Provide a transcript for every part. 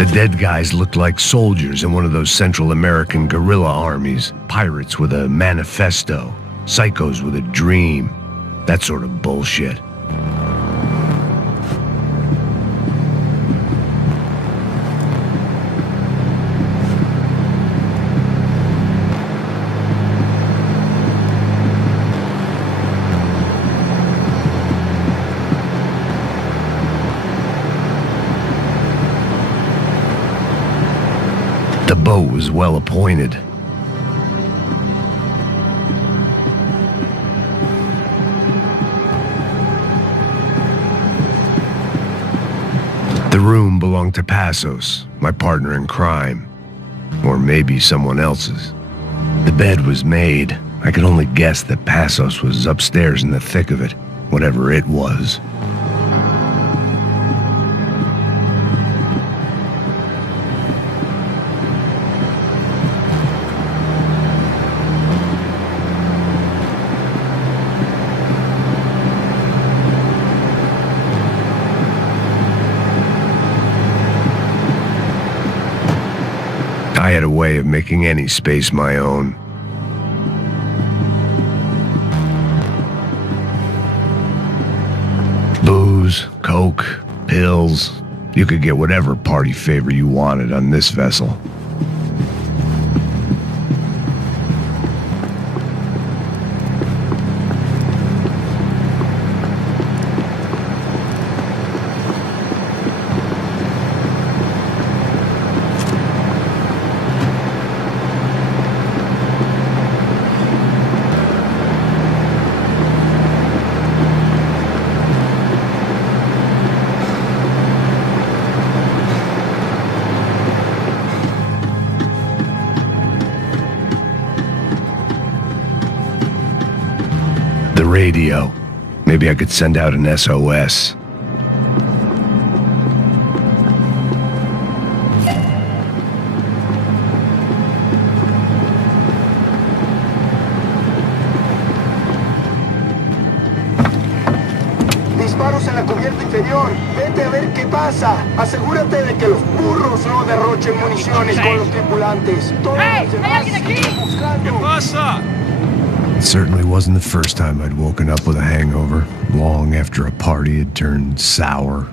The dead guys looked like soldiers in one of those Central American guerrilla armies. Pirates with a manifesto. Psychos with a dream. That sort of bullshit. The boat was well appointed. The room belonged to Passos, my partner in crime. Or maybe someone else's. The bed was made. I could only guess that Passos was upstairs in the thick of it, whatever it was. I had a way of making any space my own. Booze, coke, pills. You could get whatever party favor you wanted on this vessel. The radio. Maybe I could send out an SOS. Disparos en la cubierta inferior. Vete a ver qué pasa. Asegúrate de que los burros no derrochen municiones con los tripulantes. ¡Hey! ¡Hay alguien aquí! ¿Qué pasa? It certainly wasn't the first time I'd woken up with a hangover, long after a party had turned sour.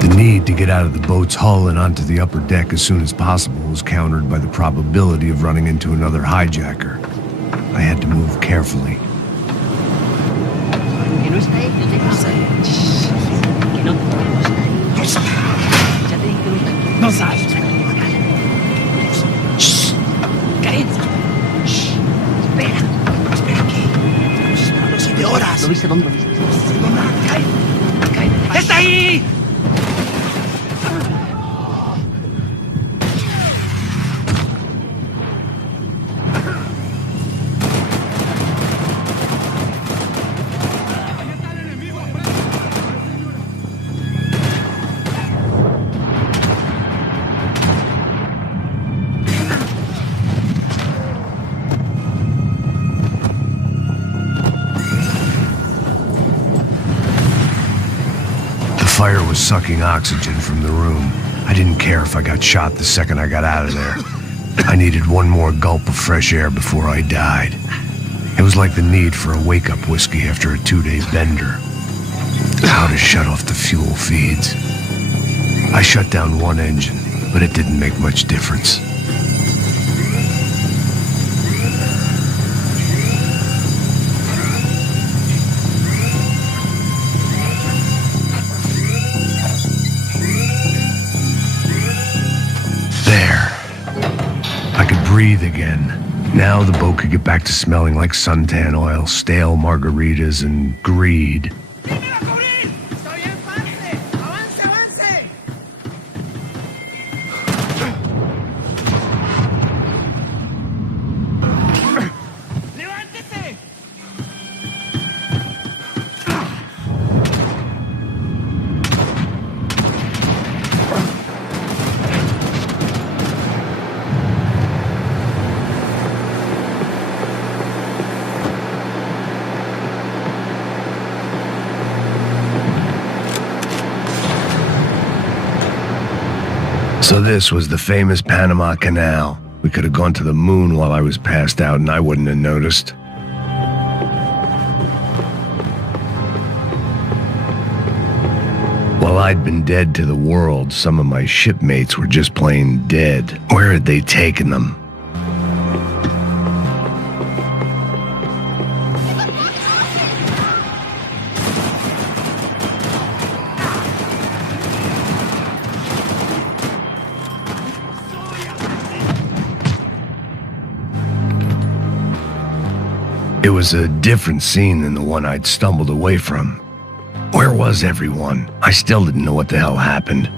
The need to get out of the boat's hull and onto the upper deck as soon as possible was countered by the probability of running into another hijacker. I had to move carefully. Que no está él, no te pasa. Que no. Ya te dije que no está. No sabes. Carenza. Espera. Espera aquí. Estamos esperando 7 horas. ¿Lo viste? ¿Dónde lo viste? No, cae. ¡Está ahí! The fire was sucking oxygen from the room. I didn't care if I got shot the second I got out of there. I needed one more gulp of fresh air before I died. It was like the need for a wake-up whiskey after a 2-day bender. How to shut off the fuel feeds. I shut down one engine, but it didn't make much difference. Breathe again. Now the boat could get back to smelling like suntan oil, stale margaritas, and greed. So this was the famous Panama Canal. We could have gone to the moon while I was passed out and I wouldn't have noticed. While I'd been dead to the world, some of my shipmates were just plain dead. Where had they taken them? It was a different scene than the one I'd stumbled away from. Where was everyone? I still didn't know what the hell happened.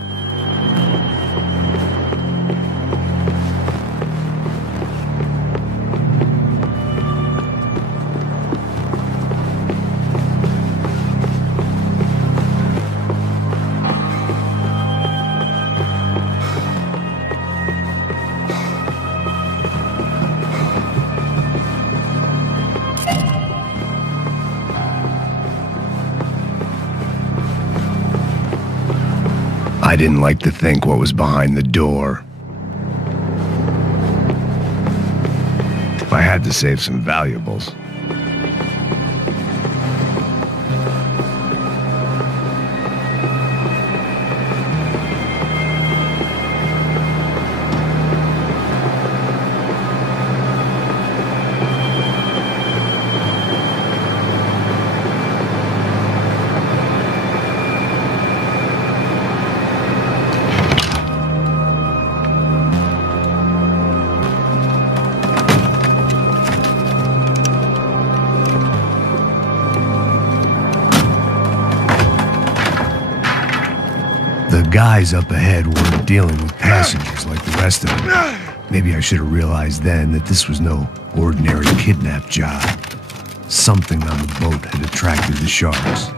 I didn't like to think what was behind the door. I had to save some valuables. The guys up ahead weren't dealing with passengers like the rest of them. Maybe I should have realized then that this was no ordinary kidnap job. Something on the boat had attracted the sharks.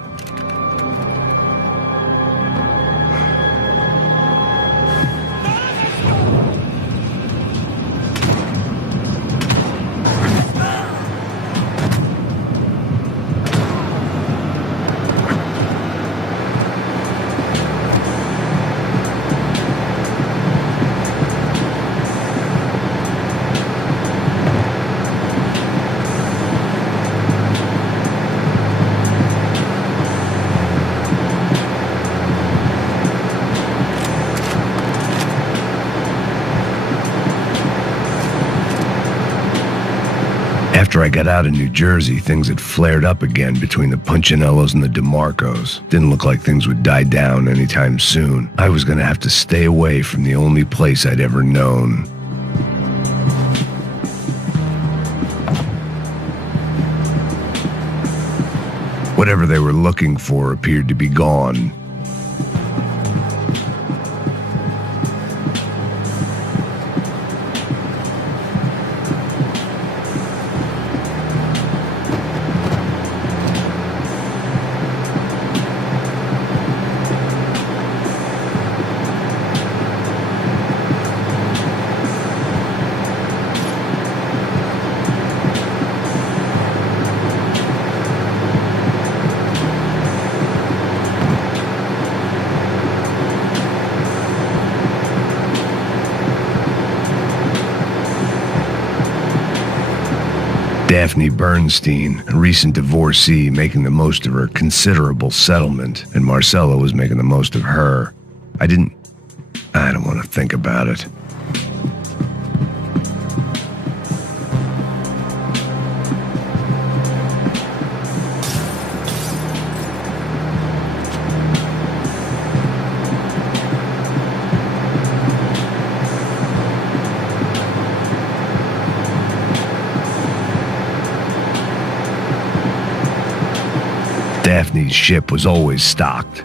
After I got out of New Jersey, things had flared up again between the Punchinellos and the DeMarcos. Didn't look like things would die down anytime soon. I was gonna have to stay away from the only place I'd ever known. Whatever they were looking for appeared to be gone. Daphne Bernstein, a recent divorcee, making the most of her considerable settlement, and Marcella was making the most of her. I don't want to think about it. Daphne's ship was always stocked.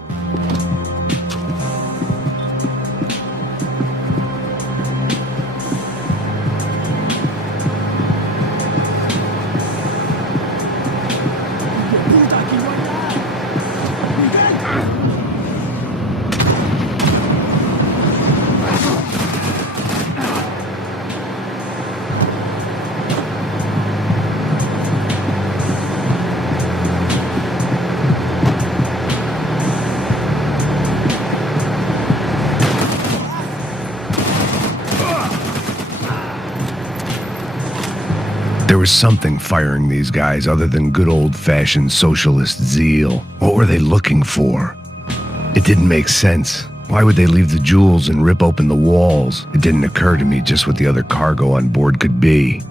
was something firing these guys other than good old-fashioned socialist zeal. What were they looking for? It didn't make sense. Why would they leave the jewels and rip open the walls? It didn't occur to me just what the other cargo on board could be.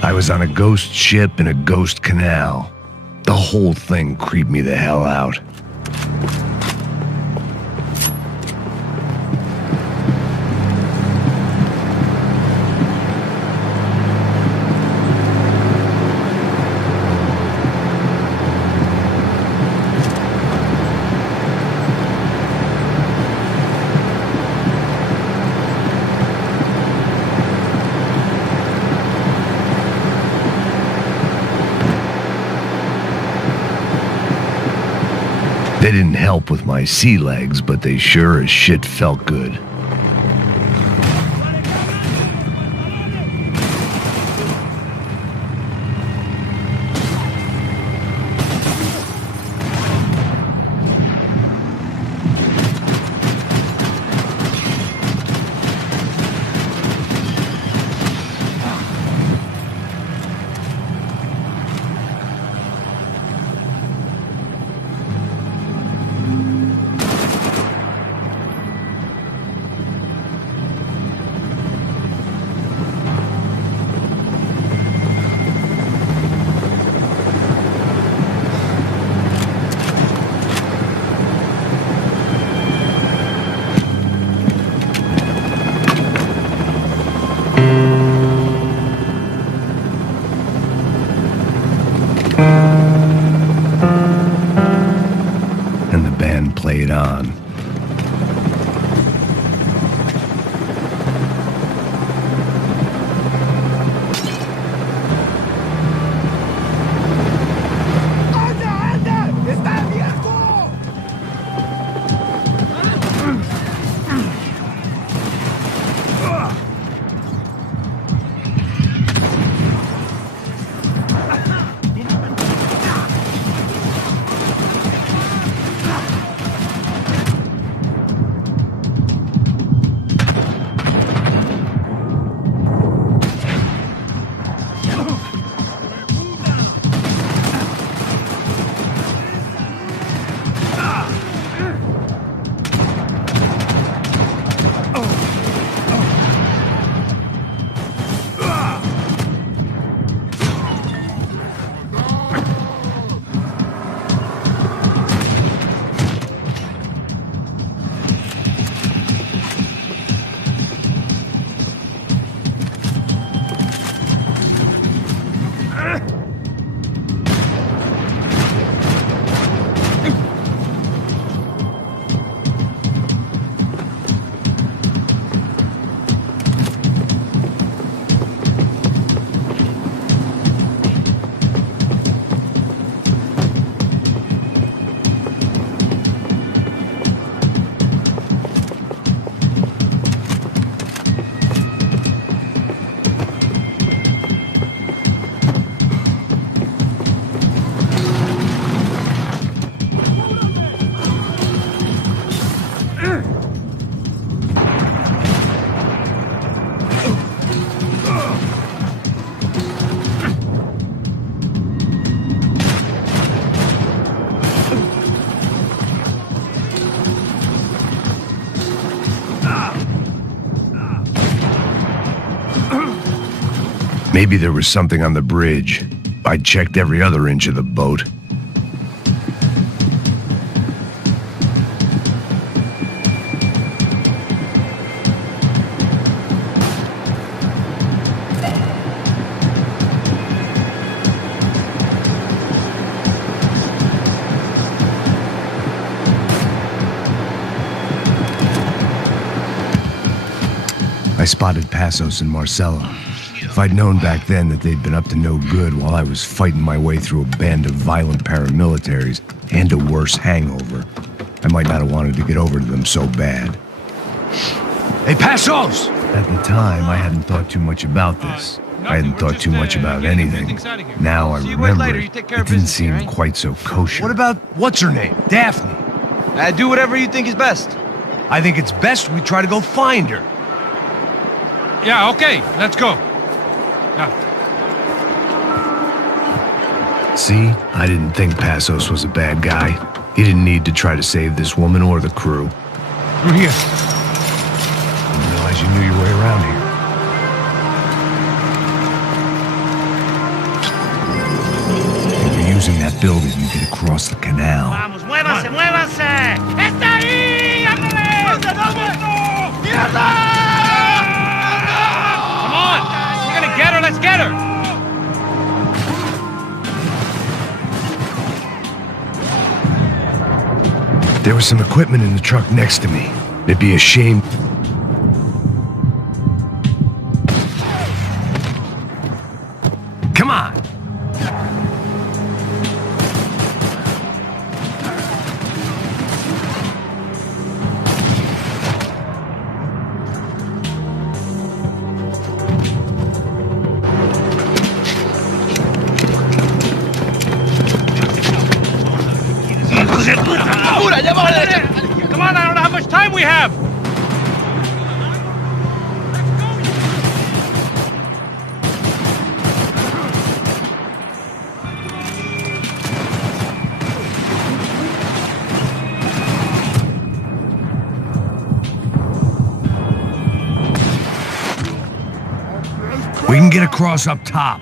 I was on a ghost ship in a ghost canal. The whole thing creeped me the hell out. They didn't help with my sea legs, but they sure as shit felt good. Maybe there was something on the bridge. I'd checked every other inch of the boat. I spotted Passos and Marcella. If I'd known back then that they'd been up to no good while I was fighting my way through a band of violent paramilitaries and a worse hangover, I might not have wanted to get over to them so bad. Hey, Passos! At the time, I hadn't thought too much about this. I hadn't thought too much about anything. Now I remember it didn't seem quite so kosher. What about, what's her name? Daphne? Do whatever you think is best. I think it's best we try to go find her. Yeah, okay, let's go. Yeah. See, I didn't think Passos was a bad guy. He didn't need to try to save this woman or the crew. Through here. Didn't realize you knew your way around here. You're using that building to get across the canal. Vamos, muévanse, muévanse. ¡Está ahí! ¡Ándale! ¡Vamos! ¡Mierda! Get her, let's get her! There was some equipment in the truck next to me. It'd be a shame. Come on! Come on, I don't know how much time we have! We can get across up top.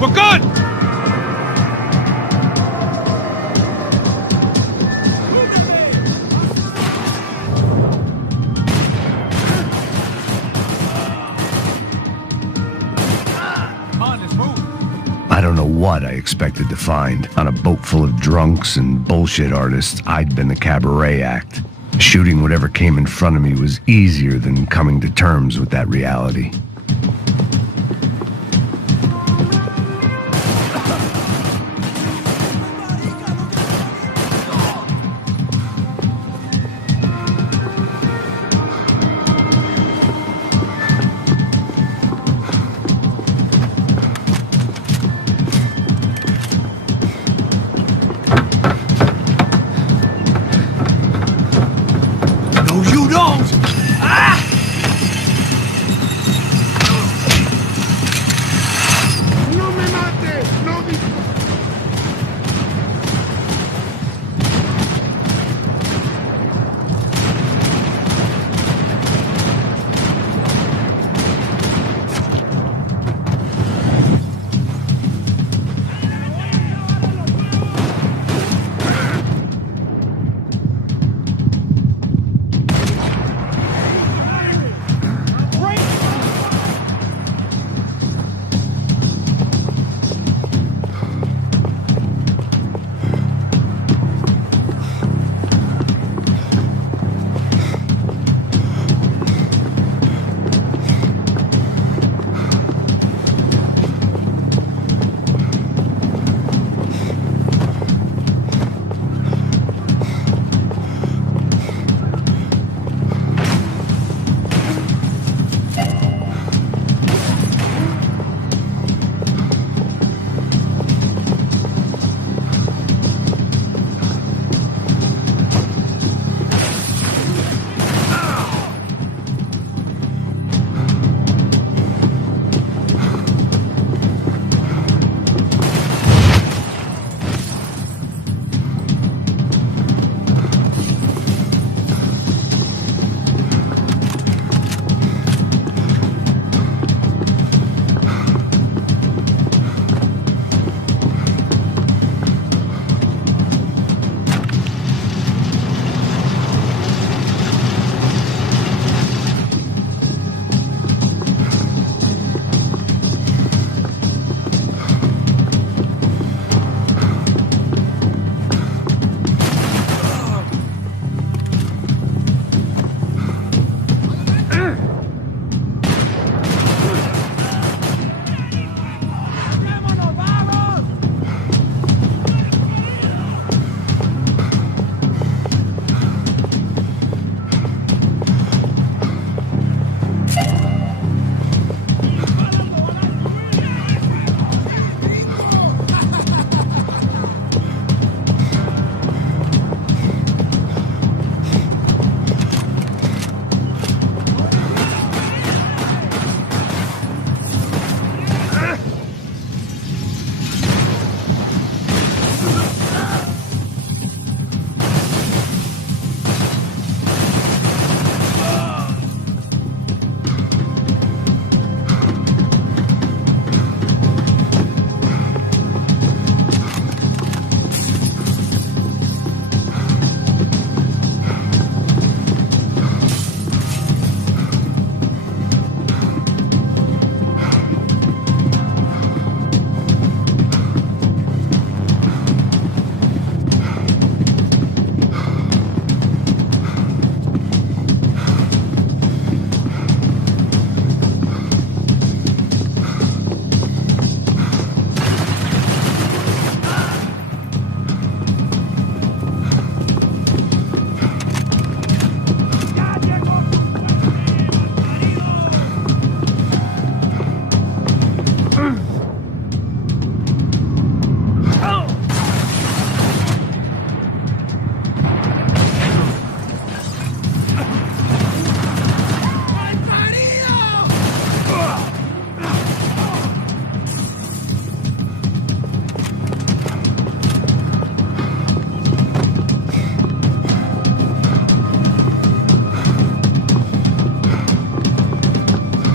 We're good! I don't know what I expected to find. On a boat full of drunks and bullshit artists, I'd been the cabaret act. Shooting whatever came in front of me was easier than coming to terms with that reality.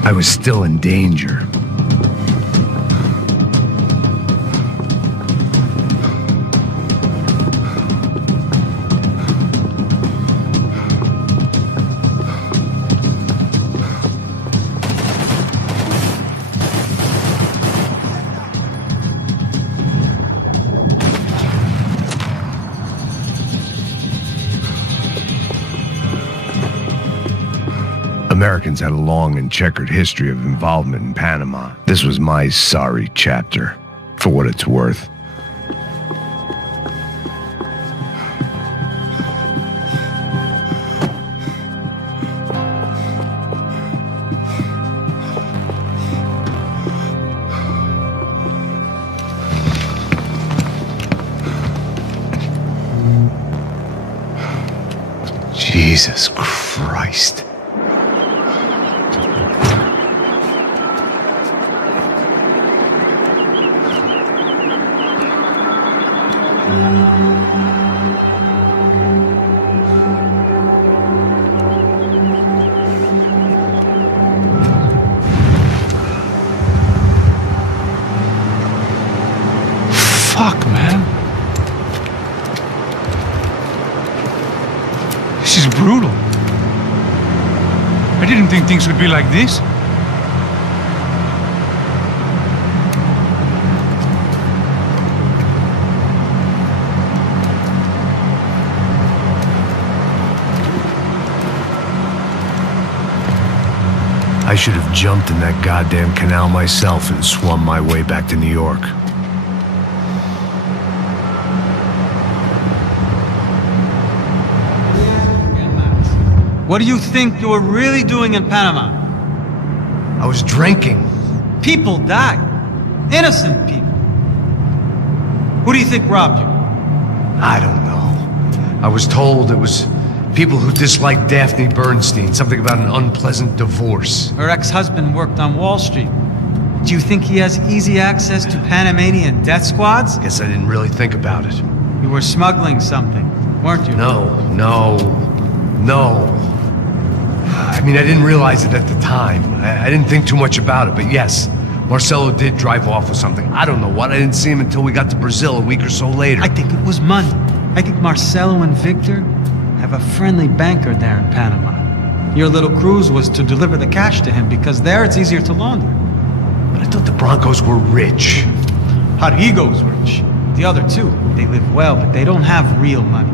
I was still in danger. Americans had a long and checkered history of involvement in Panama. This was my sorry chapter, for what it's worth. Jesus Christ. Fuck, man. This is brutal. I didn't think things would be like this. I should have jumped in that goddamn canal myself and swum my way back to New York. What do you think you were really doing in Panama? I was drinking. People died. Innocent people. Who do you think robbed you? I don't know. I was told it was people who disliked Daphne Bernstein, something about an unpleasant divorce. Her ex-husband worked on Wall Street. Do you think he has easy access to Panamanian death squads? Guess I didn't really think about it. You were smuggling something, weren't you? No. I mean, I didn't realize it at the time. I didn't think too much about it, but yes, Marcelo did drive off with something. I don't know what. I didn't see him until we got to Brazil a week or so later. I think it was money. I think Marcelo and Victor have a friendly banker there in Panama. Your little cruise was to deliver the cash to him because there it's easier to launder. But I thought the Broncos were rich. Rodrigo's rich. The other two, they live well, but they don't have real money.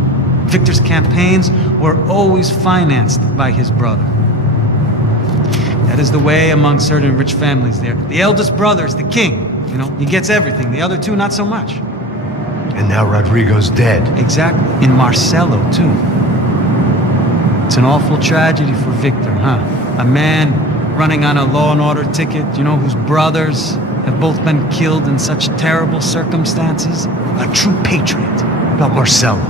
Victor's campaigns were always financed by his brother. That is the way among certain rich families there. The eldest brother is the king. You know, he gets everything. The other two, not so much. And now Rodrigo's dead. Exactly. In Marcelo, too. It's an awful tragedy for Victor, huh? A man running on a law and order ticket, you know, whose brothers have both been killed in such terrible circumstances. A true patriot. About Marcelo.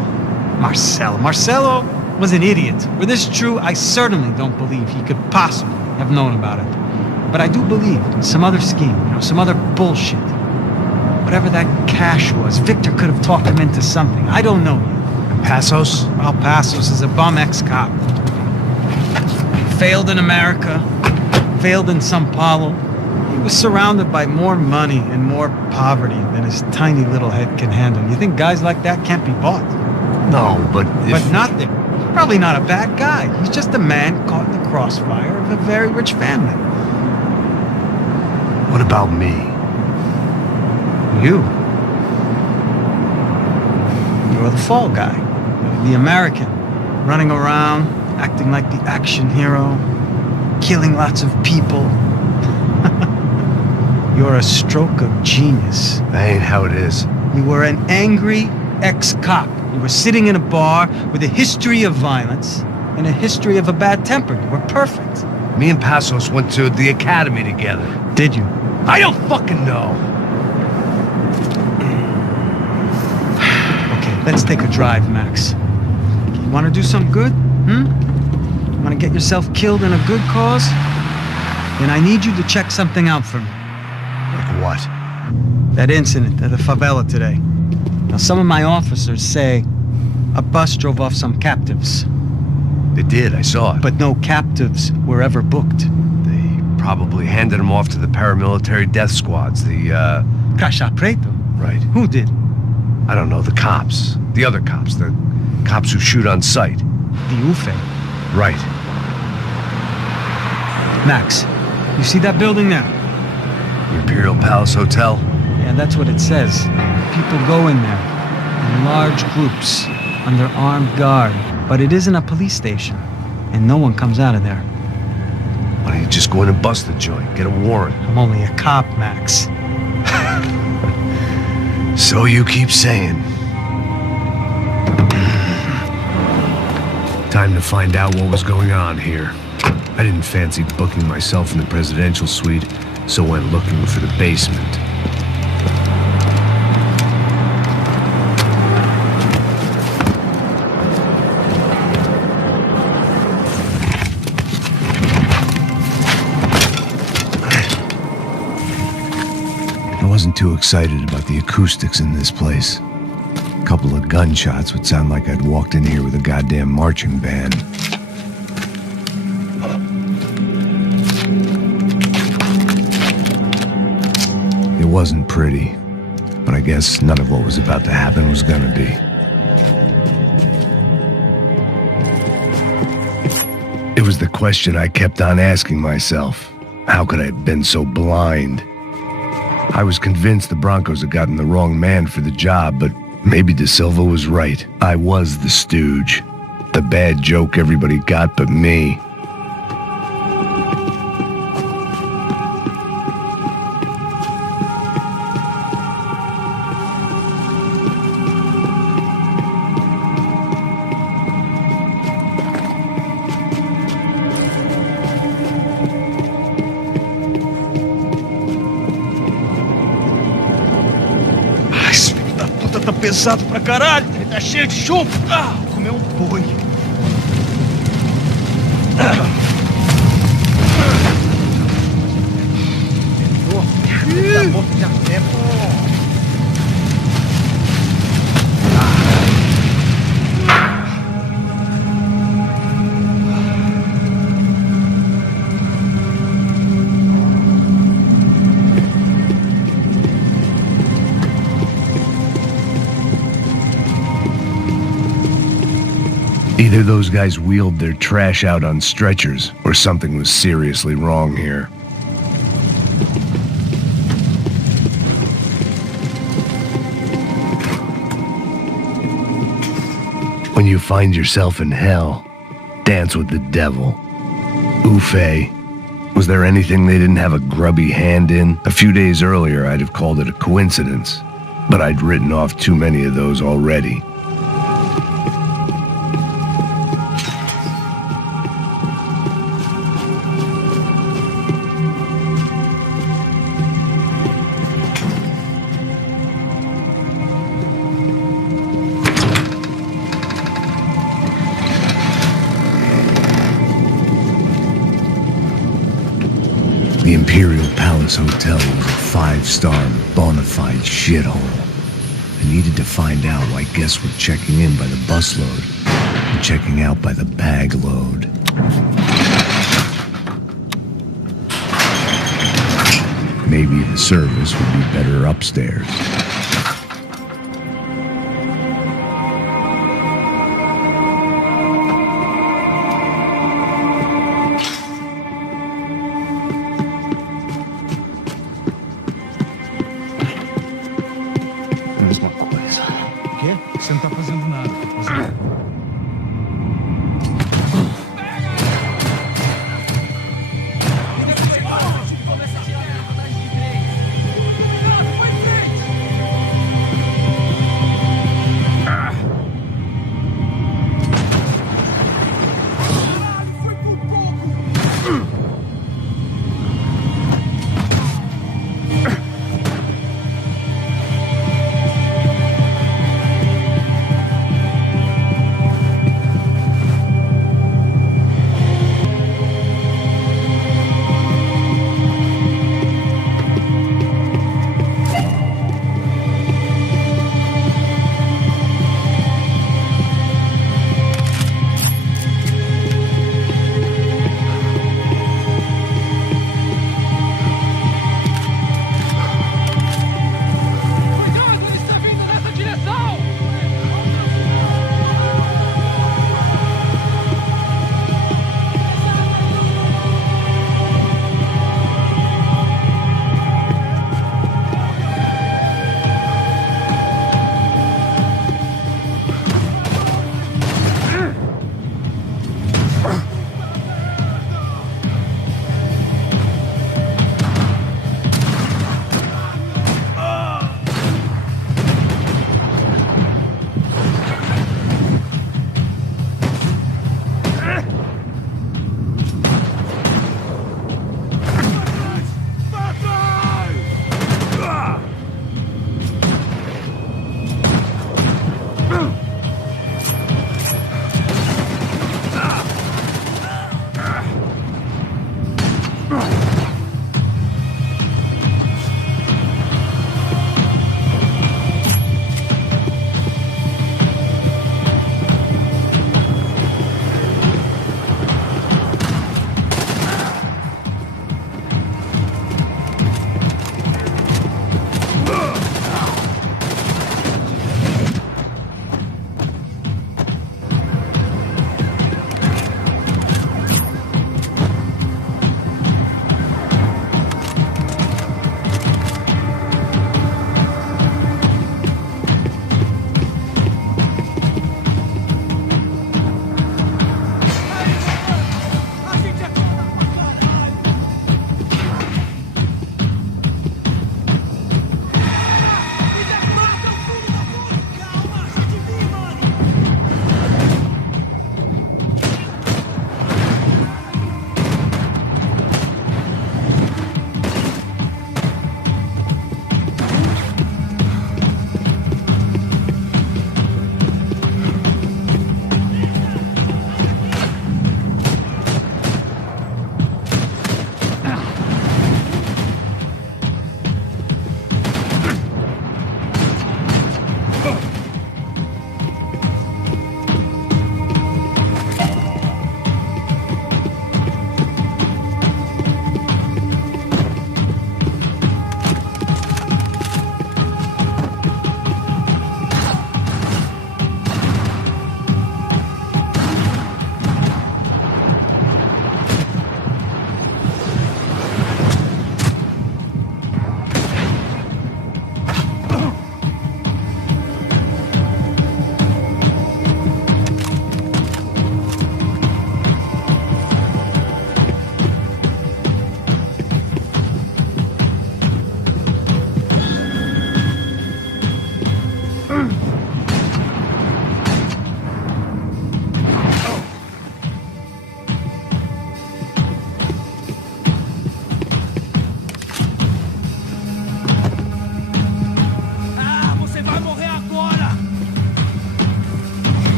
Marcelo was an idiot. Were this true, I certainly don't believe he could possibly have known about it. But I do believe in some other scheme, you know, some other bullshit. Whatever that cash was, Victor could have talked him into something. I don't know. And Passos? Well, Passos is a bum ex-cop. Failed in America, failed in Sao Paulo. He was surrounded by more money and more poverty than his tiny little head can handle. You think guys like that can't be bought? No, but But not there. Probably not a bad guy. He's just a man caught in the crossfire of a very rich family. What about me? You. You're the fall guy. The American. Running around, acting like the action hero. Killing lots of people. You're a stroke of genius. That ain't how it is. You were an angry ex-cop. You were sitting in a bar with a history of violence and a history of a bad temper. You were perfect. Me and Passos went to the academy together. Did you? I don't fucking know. Okay, let's take a drive, Max. You want to do some good? You want to get yourself killed in a good cause? Then I need you to check something out for me. Like what? That incident at the favela today. Now, some of my officers say a bus drove off some captives. They did, I saw it. But no captives were ever booked. They Probably handed him off to the paramilitary death squads, the, Caixa Preto? Right. Who did? I don't know, the cops. The other cops. The cops who shoot on sight. The UFE. Right. Max, you see that building there? The Imperial Palace Hotel? Yeah, that's what it says. People go in there, in large groups, under armed guard. But it isn't a police station, and no one comes out of there. Why don't you just go in and bust the joint? Get a warrant. I'm only a cop, Max. So you keep saying. Time to find out what was going on here. I didn't fancy booking myself in the presidential suite, so went looking for the basement. I wasn't too excited about the acoustics in this place. A couple of gunshots would sound like I'd walked in here with a goddamn marching band. It wasn't pretty, but I guess none of what was about to happen was gonna be. It was the question I kept on asking myself. How could I have been so blind? I was convinced the Broncos had gotten the wrong man for the job, but maybe De Silva was right. I was the stooge. The bad joke everybody got but me. Tá pesado pra caralho, ele tá cheio de chumbo. Ah, comeu boi. Tá morto de tempo. Either those guys wheeled their trash out on stretchers, or something was seriously wrong here. When you find yourself in hell, dance with the devil. Ufe. Was there anything they didn't have a grubby hand in? A few days earlier, I'd have called it a coincidence, but I'd written off too many of those already. The Imperial Palace Hotel was a 5-star bona fide shithole. I needed to find out why guests were checking in by the busload and checking out by the bag load. Maybe the service would be better upstairs. Você não tá fazendo nada, tá fazendo...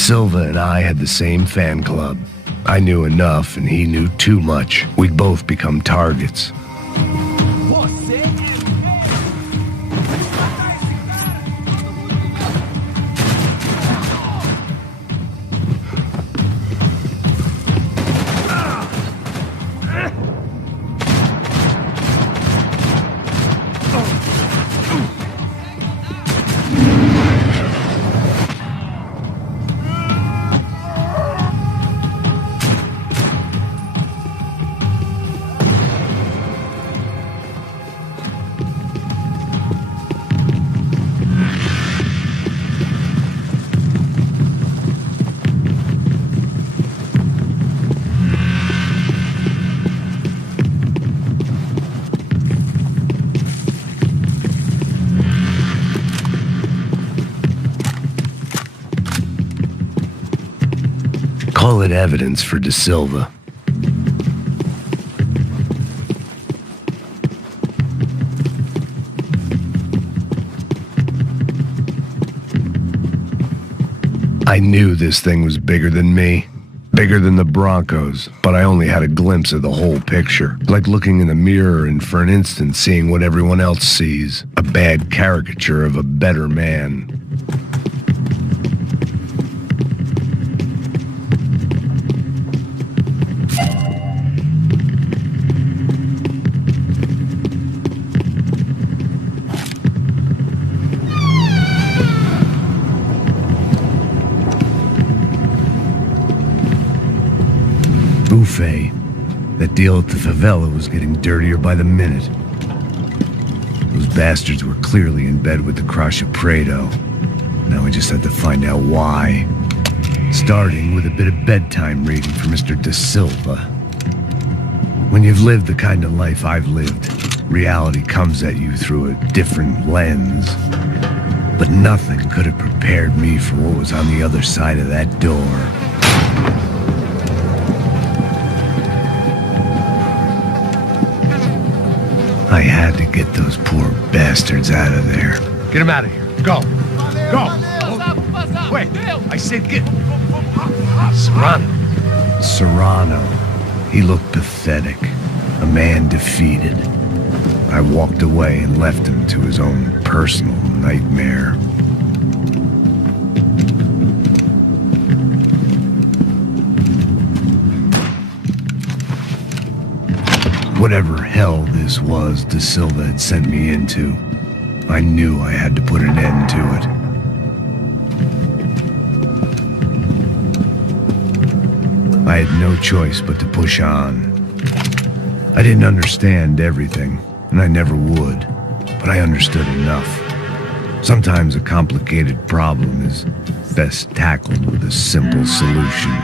Silva and I had the same fan club. I knew enough and he knew too much. We'd both become targets. Call it evidence for De Silva. I knew this thing was bigger than me, bigger than the Broncos, but I only had a glimpse of the whole picture, like looking in the mirror and for an instant seeing what everyone else sees, a bad caricature of a better man. Buffet. That deal at the favela was getting dirtier by the minute. Those bastards were clearly in bed with the Crusher Prado. Now I just had to find out why. Starting with a bit of bedtime reading for Mr. De Silva. When you've lived the kind of life I've lived, reality comes at you through a different lens. But nothing could have prepared me for what was on the other side of that door. I had to get those poor bastards out of there. Get him out of here. Go. Go. Wait. I said get... Serrano. He looked pathetic. A man defeated. I walked away and left him to his own personal nightmare. Whatever hell this was De Silva had sent me into, I knew I had to put an end to it. I had no choice but to push on. I didn't understand everything, and I never would, but I understood enough. Sometimes a complicated problem is best tackled with a simple solution.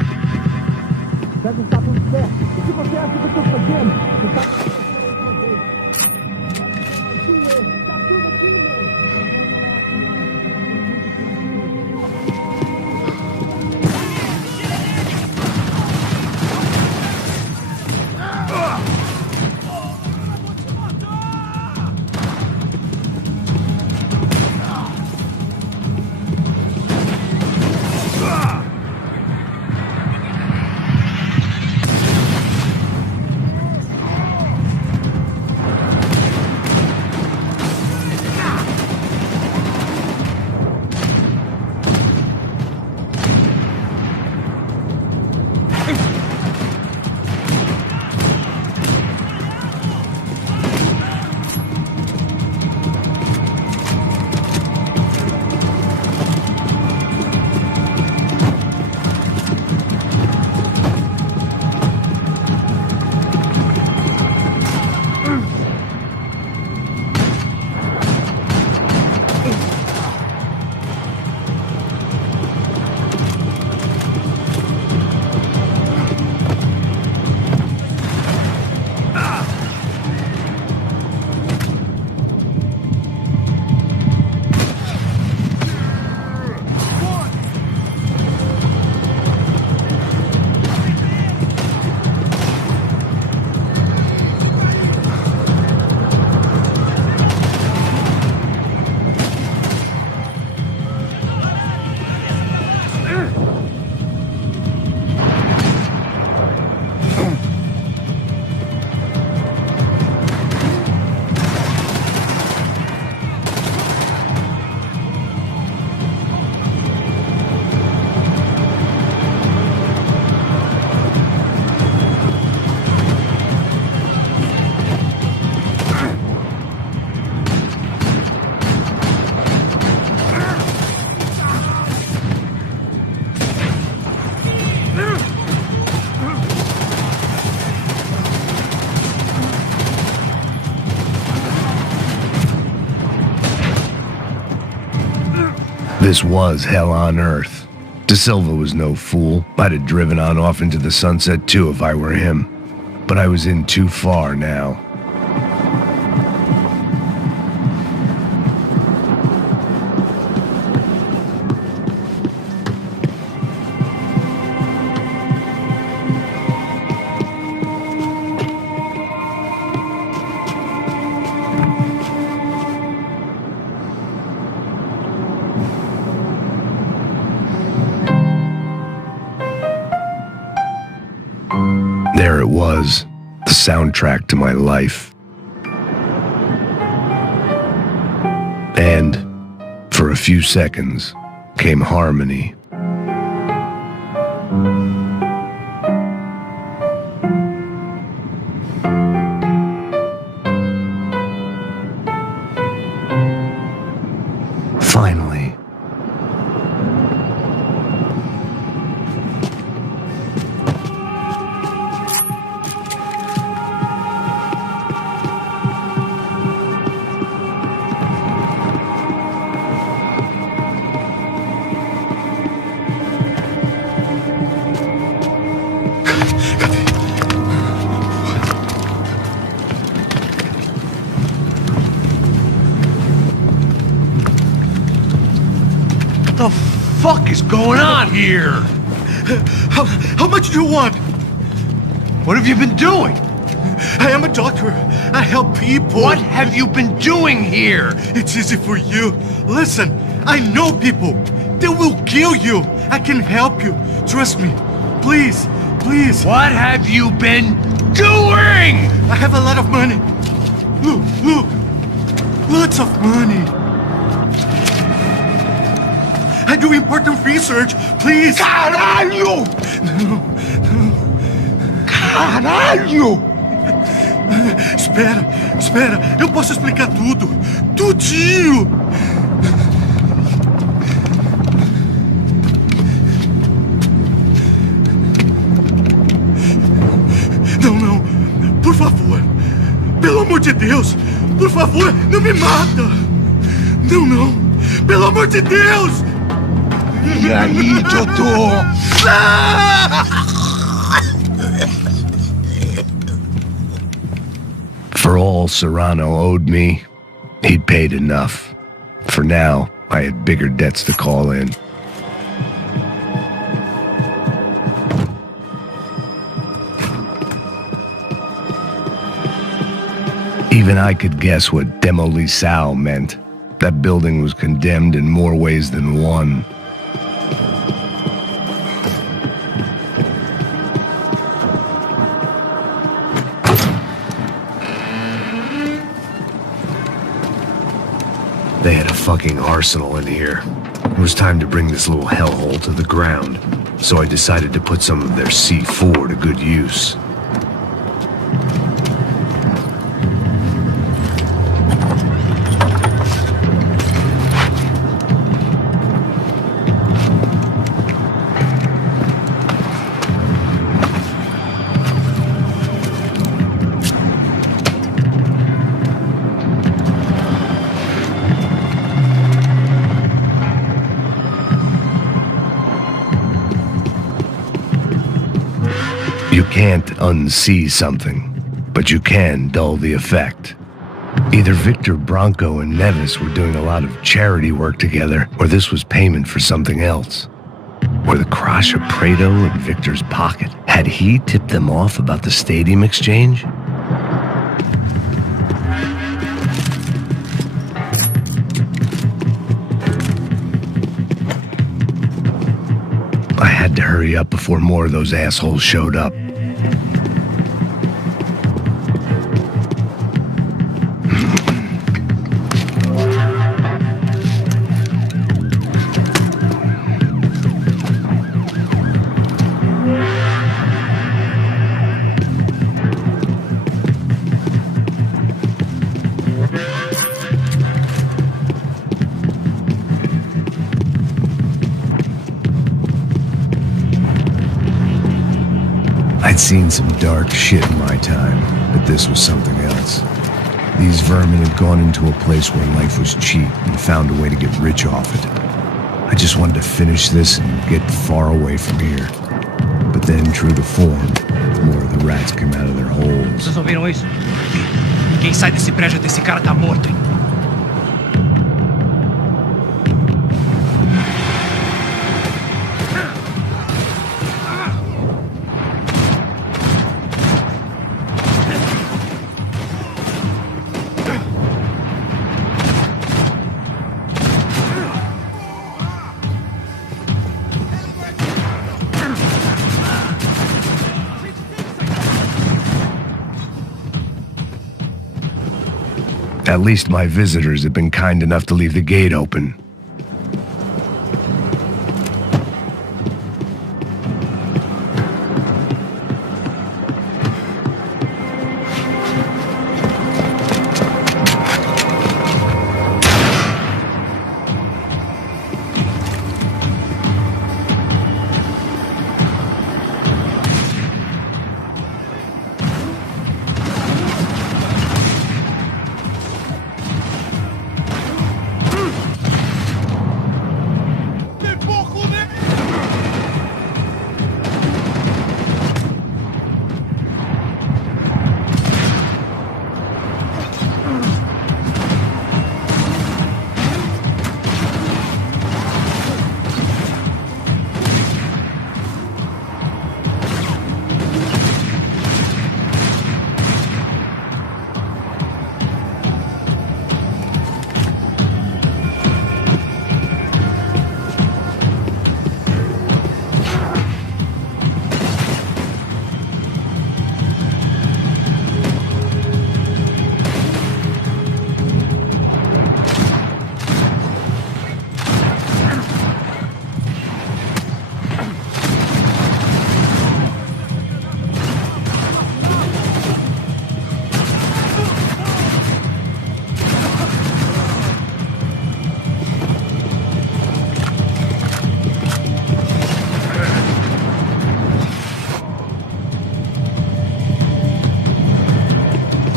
This was hell on earth. De Silva was no fool. I'd have driven on off into the sunset too if I were him. But I was in too far now. There it was, the soundtrack to my life. And, for a few seconds, came harmony. Finally. What the fuck is going on here? How much do you want? What have you been doing? I am a doctor. I help people. What have you been doing here? It's easy for you. Listen, I know people. They will kill you. I can help you. Trust me. Please, please. What have you been doing? I have a lot of money. Look, look. Lots of money. I do important research. Please. Caralho! No. Caralho! Espera. Eu posso explicar tudo. Tudinho. Não. Por favor. Pelo amor de Deus. Por favor, não me mata. Não. Pelo amor de Deus. E aí, doutor? For all Serrano owed me, he'd paid enough. For now, I had bigger debts to call in. Even I could guess what demolição meant. That building was condemned in more ways than one. They had a fucking arsenal in here. It was time to bring this little hellhole to the ground, so I decided to put some of their C4 to good use. You can't unsee something, but you can dull the effect. Either Victor Branco and Nevis were doing a lot of charity work together, or this was payment for something else. Were the Crasha Prado in Victor's pocket? Had he tipped them off about the stadium exchange? I had to hurry up before more of those assholes showed up. I'd seen some dark shit in my time, but this was something else. These vermin had gone into a place where life was cheap and found a way to get rich off it. I just wanted to finish this and get far away from here. But then, true to form, more of the rats came out of their holes. Vocês ouviram isso? Ninguém sai desse prédio até esse cara tá morto, hein? At least my visitors have been kind enough to leave the gate open.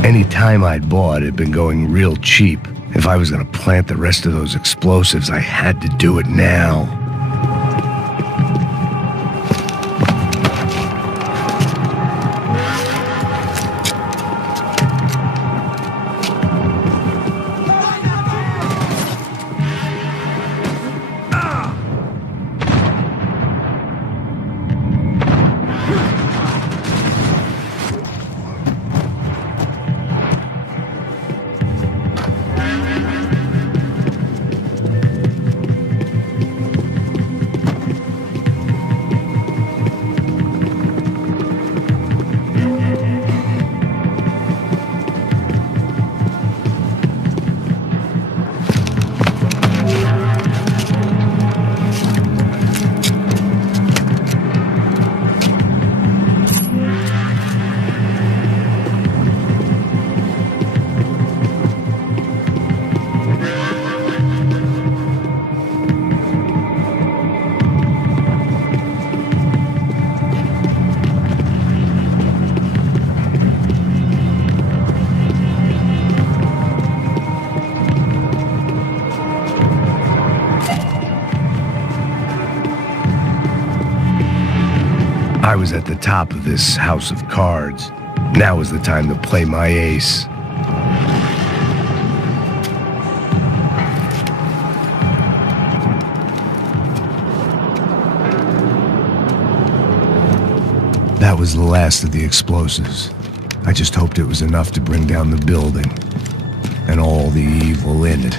Any time I'd bought had been going real cheap. If I was gonna plant the rest of those explosives, I had to do it now. I was at the top of this house of cards. Now was the time to play my ace. That was the last of the explosives. I just hoped it was enough to bring down the building and all the evil in it.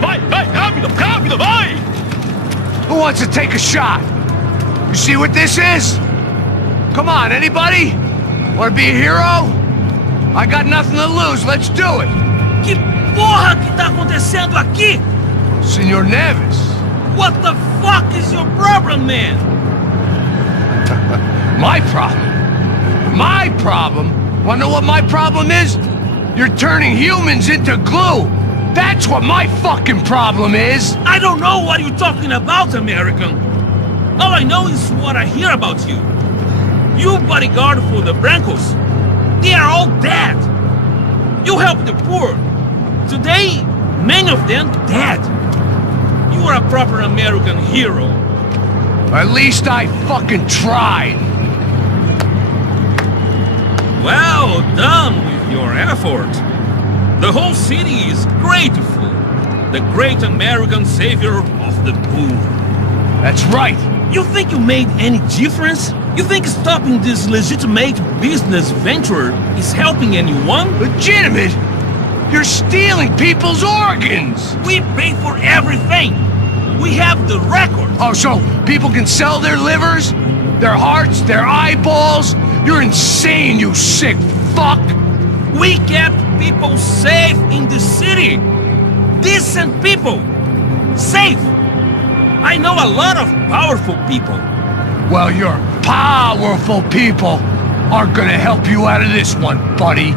Vai, vai, rápido, rápido, vai! Who wants to take a shot? You see what this is? Come on, anybody? Want to be a hero? I got nothing to lose, let's do it! Que porra que tá acontecendo aqui? Senor Neves. What the fuck is your problem, man? My problem? My problem? Wanna know what my problem is? You're turning humans into glue! That's what my fucking problem is! I don't know what you're talking about, American. All I know is what I hear about you. You bodyguard for the Brancos. They are all dead. You help the poor. Today, Many of them dead. You are a proper American hero. At least I fucking tried. Well done with your effort. The whole city is grateful. The great American savior of the poor. That's right. You think you made any difference? You think stopping this legitimate business venture is helping anyone? Legitimate? You're stealing people's organs! We pay for everything! We have the record! Oh, so people can sell their livers? Their hearts? Their eyeballs? You're insane, you sick fuck! We kept people safe in the city! Decent people! Safe! I know a lot of powerful people. Well, your powerful people aren't gonna help you out of this one, buddy.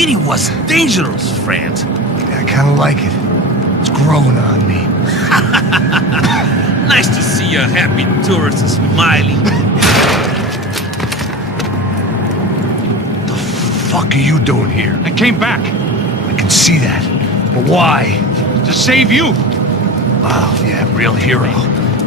city was dangerous, friend. I kinda like it. It's growing on me. Nice to see a happy tourist smiling. The fuck are you doing here? I came back I can see that. But why? to save you. Oh, yeah, real hero.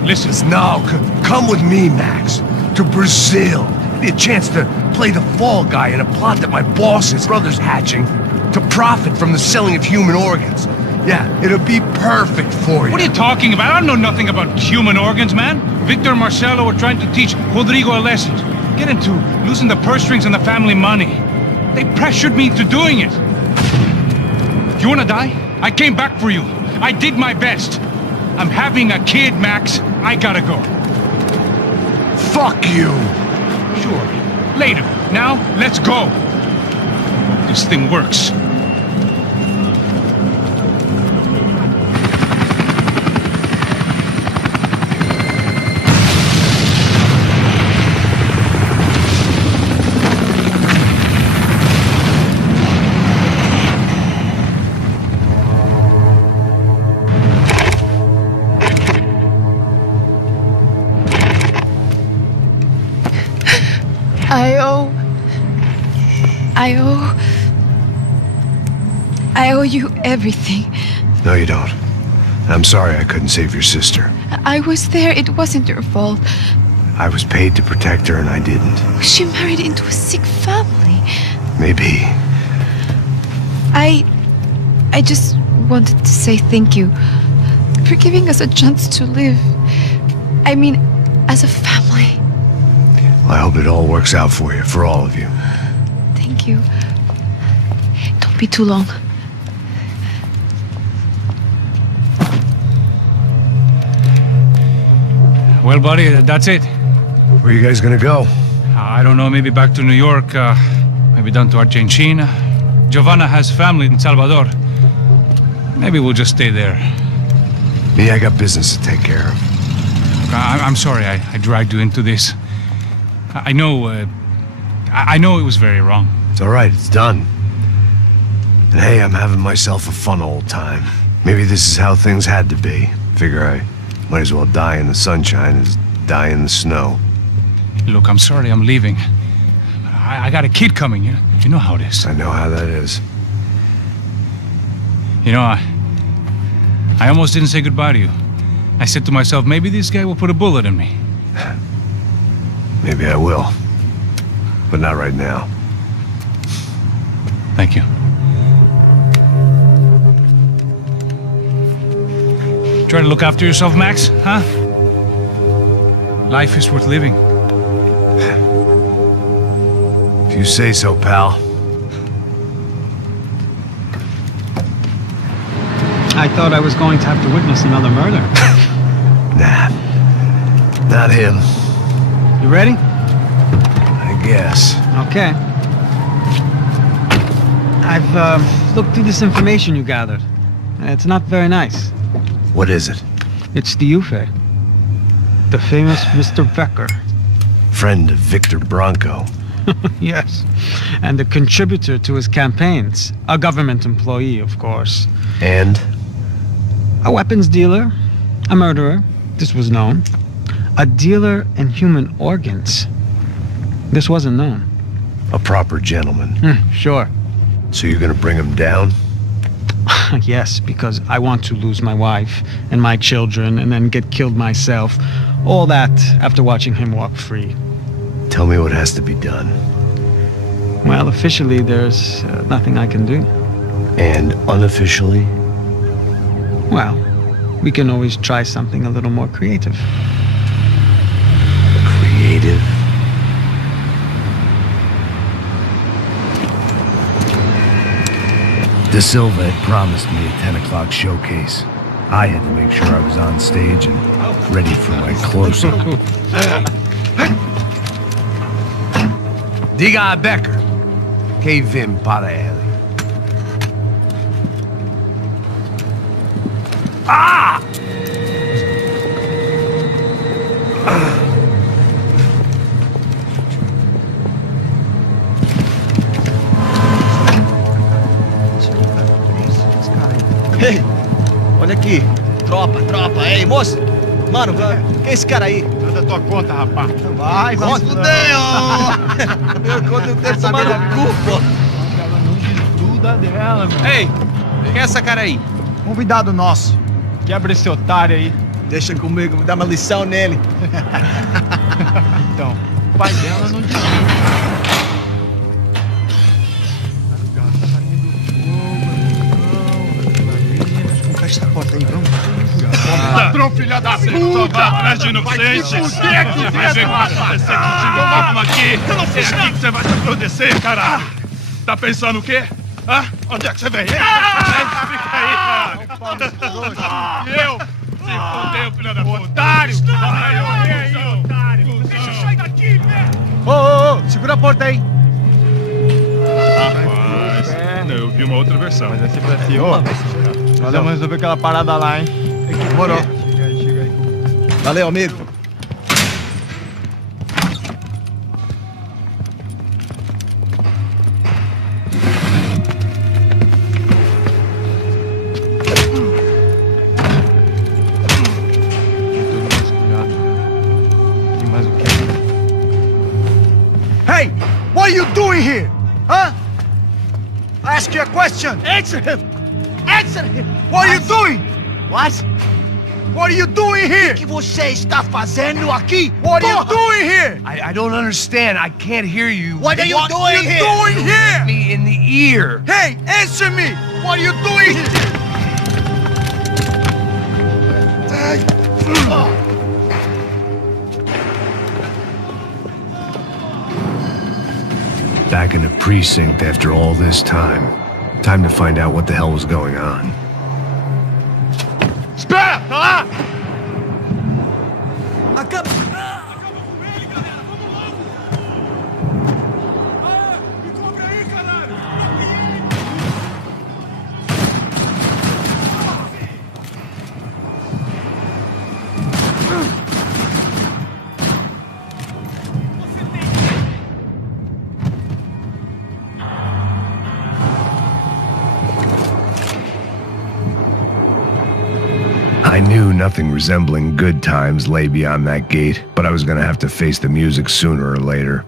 Listen, Now, come with me, Max. To Brazil. Be a chance to play the fall guy in a plot that my boss's brother's hatching to profit from the selling of human organs. Yeah, it'll be perfect for you. what are you talking about? I don't know nothing about human organs, man. Victor and Marcelo were trying to teach Rodrigo a lesson. Get into losing the purse strings and the family money. They pressured me into doing it. You wanna die? I came back for you. I did my best. I'm having a kid, Max. I gotta go. Fuck you. Sure. Later. Now, let's go. This thing works. I owe I owe you everything. No, you don't. I'm sorry I couldn't save your sister. I was there. It wasn't your fault. I was paid to protect her and I didn't. She married into a sick family. Maybe. I just wanted to say thank you for giving us a chance to live. I mean, as a family. Well, I hope it all works out for you, for all of you. Thank you. Don't be too long. Well, buddy, that's it. Where are you guys gonna go? I don't know, maybe back to New York, maybe down to Argentina. Giovanna has family in Salvador. Maybe we'll just stay there. Me, I got business to take care of. I'm sorry I dragged you into this. I know it was very wrong. It's all right, it's done. And hey, I'm having myself a fun old time. Maybe this is how things had to be. Figure I might as well die in the sunshine as die in the snow. Look, I'm sorry I'm leaving. I got a kid coming, you know how it is. I know how that is. You know, I almost didn't say goodbye to you. I said to myself, maybe this guy will put a bullet in me. Maybe I will. But not right now. Thank you. Try to look after yourself, Max, huh? Life is worth living. If you say so, pal. I thought I was going to have to witness another murder. Nah. Not him. You ready? I guess. Okay. I've looked through this information you gathered. It's not very nice. What is it? It's the Ufe. The famous Mr. Becker. Friend of Victor Bronco. Yes. And a contributor to his campaigns. A government employee, of course. And? A weapons dealer. A murderer. This was known. A dealer in human organs. This wasn't known. A proper gentleman. Sure. So you're gonna bring him down? Yes, because I want to lose my wife and my children and then get killed myself. All that after watching him walk free. Tell me what has to be done. Well, officially, there's nothing I can do. And unofficially? Well, we can always try something a little more creative. Creative? De Silva had promised me a 10 o'clock showcase. I had to make sure I was on stage and ready for my close-up. Diga a Becker. Que vim para ele. Ah! Ei, olha aqui. Tropa. Ei, moço. Mano, quem é esse cara aí? Manda tua conta, rapaz. Vai se fuder, ó. Meu conta eu tenho tomado no cu, pô. Ela não desgruda dela, meu. Ei, quem é essa cara aí? Convidado nosso. Quebra esse otário aí. Deixa comigo, vou dar uma lição nele. Então, o pai dela não desgruda. Fecha essa porta aí, vamos. Ladrão, filha da puta! Atrás de inocente! Fuder aqui dentro, rapaz! Vamos aqui! Eu não fiz nada! Você vai se acontecer, caralho! Tá pensando o quê? Hã? Onde é que você vem? Fica aí, cara! E eu? Se fudeu, filha da puta! Otário! Otário! Deixa eu sair daqui, velho! Ô, segura a porta aí! Rapaz, eu vi uma outra versão. Mas é sempre assim, ô! Nós vamos resolver aquela parada lá, hein? Demorou. Chega aí. Valeu, amigo. Hey, what are you doing here? Huh? I ask you a question. Answer him! Answer him! What are you doing? What? What are you doing here? O que você está fazendo aqui? What are you Porra! doing here? I don't understand. I can't hear you. What are you doing here? Doing here? Me in the ear. Hey, answer me! What are you doing here? Back in the precinct after all this time. Time to find out what the hell was going on. Espera! Tá lá! I knew nothing resembling good times lay beyond that gate, but I was gonna have to face the music sooner or later.